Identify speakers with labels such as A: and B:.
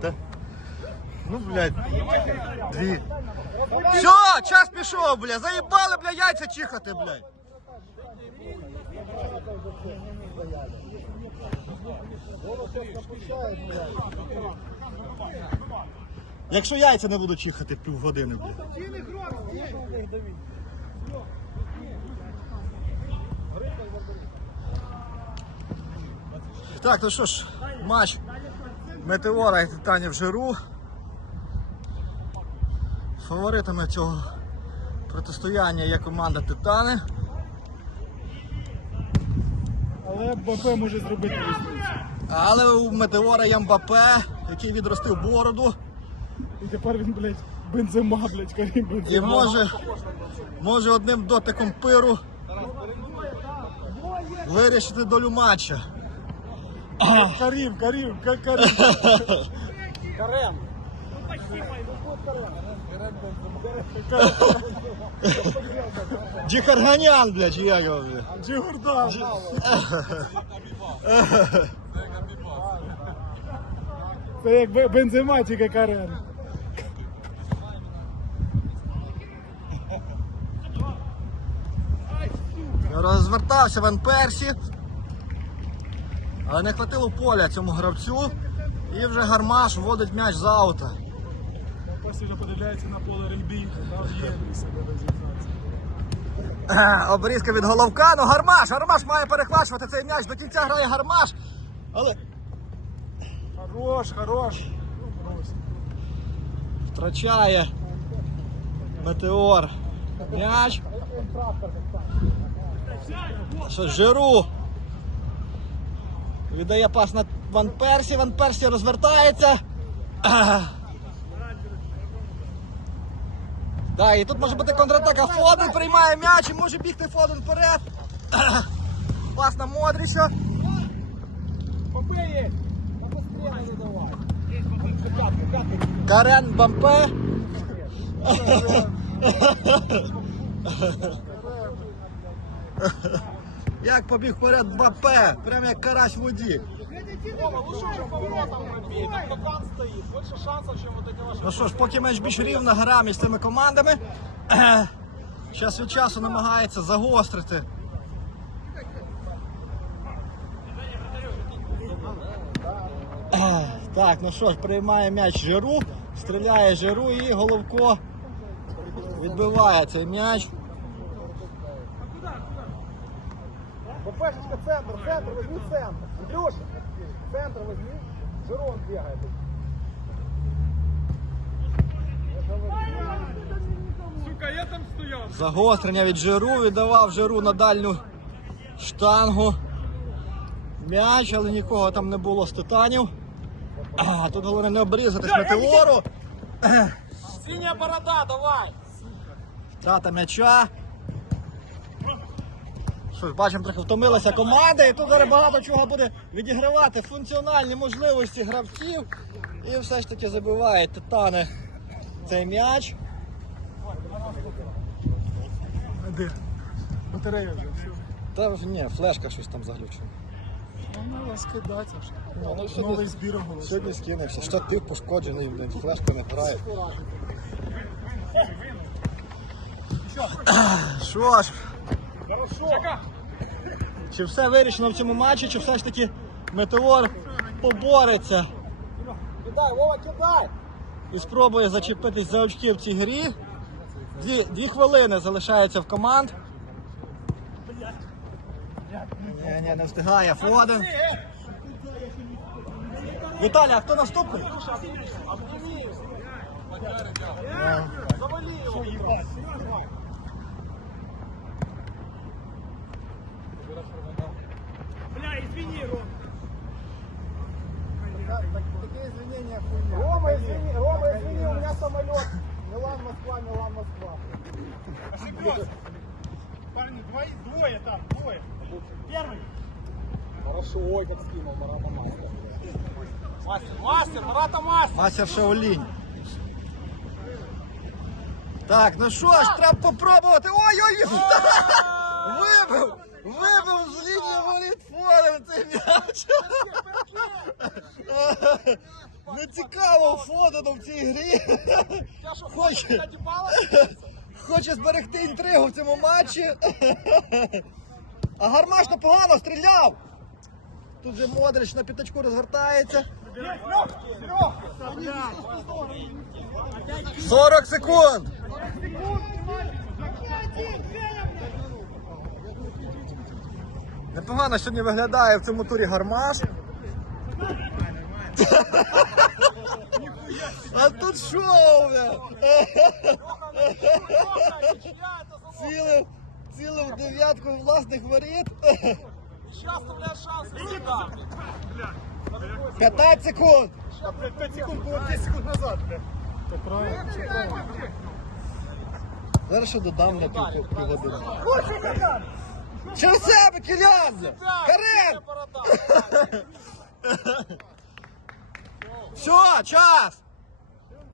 A: Та? Ну, блядь. Дві. Все, час пішов, бля. Заїбали, бля, яйця чихати, блядь. Якщо яйця не буду чихати півгодини, блядь. Так, ну що ж, матч Метеора і Титанів Жиру. Фаворитами цього протистояння є команда Титани.
B: Але БП може зробити різницю.
A: Але у Метеора є Мбапе, який відростив бороду.
B: І тепер він, блядь, бензима, блядь, Карім
A: І може, може одним дотиком пиру вирішити долю матча.
B: Карім, Карім, Ка- Карім. Карем.
A: Джихарганян, блядь, як його, блядь.
B: Джигурдан. Це як бе- бензима, тільки Карем.
A: Розвертався Ван Персі. Але не хватило поля цьому гравцю. І вже гармаш вводить м'яч з аута.
B: Ось вже подивляється на поле регбі, там є
A: Обрізка від головка. Ну гармаш! Гармаш має перехвачувати цей м'яч. До кінця грає гармаш. Але
B: Хорош, хорош.
A: втрачає Метеор. М'яч. Що Жиру. Віддає пас на Ван Персі. Ван Персі розвертається. Да, і тут може бути контратака. Фоден приймає м'яч і може бігти Фоден вперед. Пас на Модріча. Карен Бампе. Як побіг вперед Бампе, прям як карась в воді. Ну що ж, поки менш більш рівна гра між цими командами, час від часу намагається загострити. Так, ну що ж, приймає м'яч Жиру, стріляє Жиру і Головко відбиває цей м'яч.
B: БПшечка, центр, центр, возьми центр. Андрюша, центр возьми. Жирон бегает. Сука, я там стоял.
A: Загострення від Жиру, віддавав Жиру на дальню штангу. М'яч, але нікого там не було з титанів. А, тут головне не обрізатись метеору.
B: Синяя борода, давай.
A: Втрата м'яча. Що ж, бачимо, трохи втомилася команда, і тут зараз багато чого буде відігравати. Функціональні можливості гравців. І все ж таки забиває титани цей м'яч.
B: Де? Батарея вже, все.
A: Та ні, флешка щось там заглючила.
B: Ну, скидаться вже.
A: Ну, ну, сьогодні-
B: Новий збір оголосив.
A: Сьогодні скинувся. Штатив пошкоджений, блін, флешка не грає. Що ж, чи все вирішено в цьому матчі, чи все ж таки Метеор побореться
B: Кидай, Вова, кидай!
A: і спробує зачепитись за очки в цій грі. Дві, дві хвилини залишається в команд. Ні, ні, не встигає Фоден. Віталій, а хто наступний? Ну.
B: Бля, Ошибется. Парни, двое, двое там, двое. Первый.
C: Хорошо, ой, как скинул Марата Мастер.
B: Мастер, мастер, Марата мастер.
A: Мастер Шаолінь. Так, ну що ж, треба попробувати. Ой-ой-ой! Вибив! Вибив з лінії воріт форем цей м'яч. Не цікаво фото в цій грі. Хоче, Хоче зберегти інтригу в цьому матчі. А Гармаш непогано стріляв. Тут же Модрич на п'ятачку розвертається. 40 секунд. Непогано сьогодні виглядає в цьому турі гармаш. А тут шоу, бля. Цілив, цілив дев'ятку власних воріт.
C: Сейчас оставляет шансы всегда.
A: 15 секунд.
B: 5 секунд было 10 секунд назад, блядь.
A: Зараз ще додам на пів півгодини. Через себе, Кілян! Карен! Все, час!